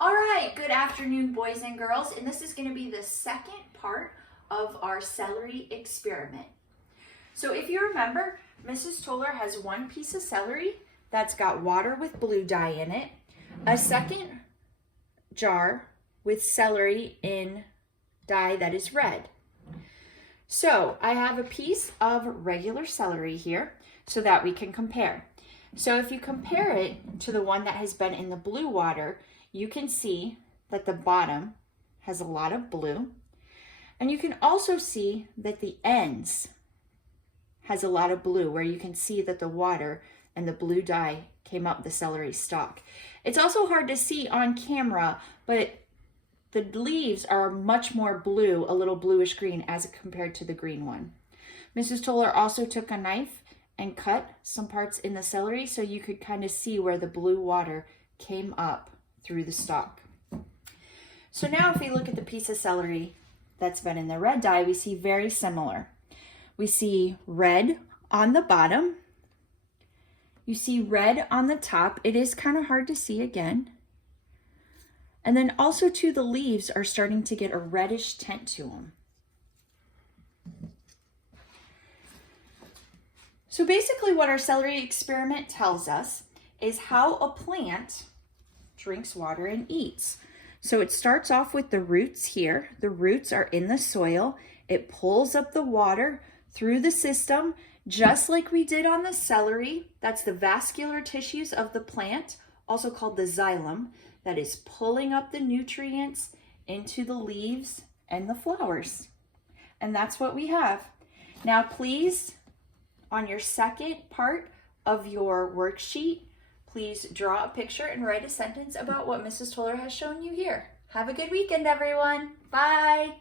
All right, good afternoon, boys and girls, and this is going to be the second part of our celery experiment. So if you remember, Mrs. Toller has one piece of celery that's got water with blue dye in it, a second jar with celery in dye that is red. So I have a piece of regular celery here so that we can compare. So if you compare it to the one that has been in the blue water, you can see that the bottom has a lot of blue, and you can also see that the ends has a lot of blue, where you can see that the water and the blue dye came up the celery stalk. It's also hard to see on camera, but the leaves are much more blue, a little bluish green as compared to the green one. Mrs. Toller also took a knife and cut some parts in the celery so you could kind of see where the blue water came up through the stalk. So now if we look at the piece of celery that's been in the red dye, we see very similar. We see red on the bottom. You see red on the top. It is kind of hard to see again. And then also too, the leaves are starting to get a reddish tint to them. So basically what our celery experiment tells us is how a plant drinks water and eats. So it starts off with the roots here. The roots are in the soil. It pulls up the water through the system, just like we did on the celery. That's the vascular tissues of the plant, also called the xylem, that is pulling up the nutrients into the leaves and the flowers. And that's what we have. Now please, on your second part of your worksheet, please draw a picture and write a sentence about what Mrs. Toller has shown you here. Have a good weekend, everyone. Bye.